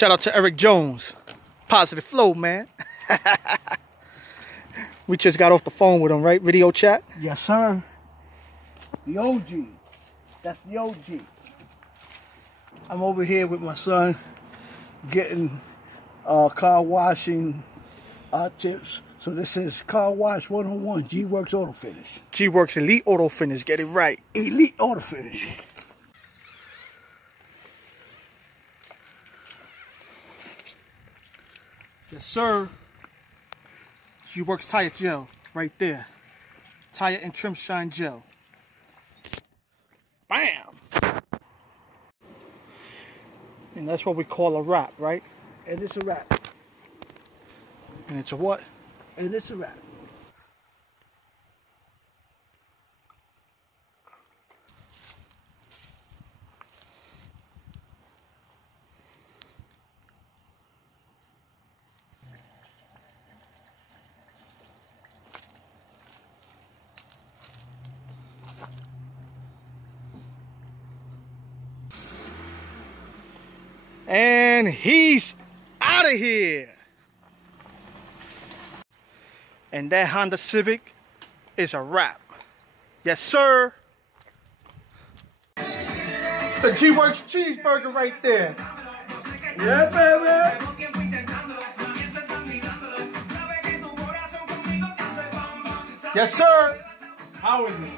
Shout out to Eric Jones. Positive flow, man. We just got off the phone with him, right? Video chat? Yes, sir. The OG. That's the OG. I'm over here with my son getting car washing tips. So this is Car Wash 101, G-Works Auto Finish. G-Works Elite Auto Finish, get it right. Elite Auto Finish. Yes, sir. G-Works Tire Gel, right there. Tire and Trim Shine Gel. Bam! And that's what we call a wrap, right? And it's a wrap. And it's a what? And it's a wrap. And he's out of here. And that Honda Civic is a wrap. Yes, sir. The G-Works cheeseburger right there. Yeah, baby. Yes, sir. How is it?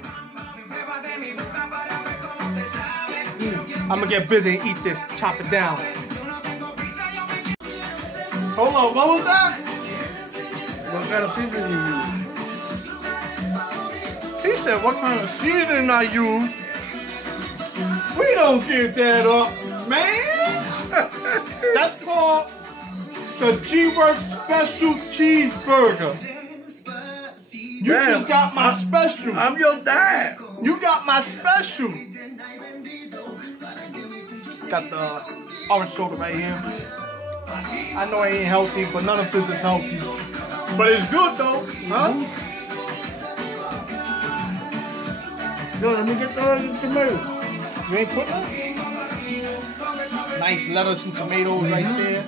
I'm gonna get busy and eat this, chop it down. Hold on, what was that? What kind of seasoning you use? He said, what kind of seasoning I use? We don't give that up, man. That's called the G-Works Special Cheeseburger. You Damn, just got my special. I'm your dad. You got my special. Got the orange soda right here. I know it ain't healthy, but none of this is healthy. But it's good though, huh? Yo, let me get the tomatoes. You ain't putting them? Nice lettuce and tomatoes right there.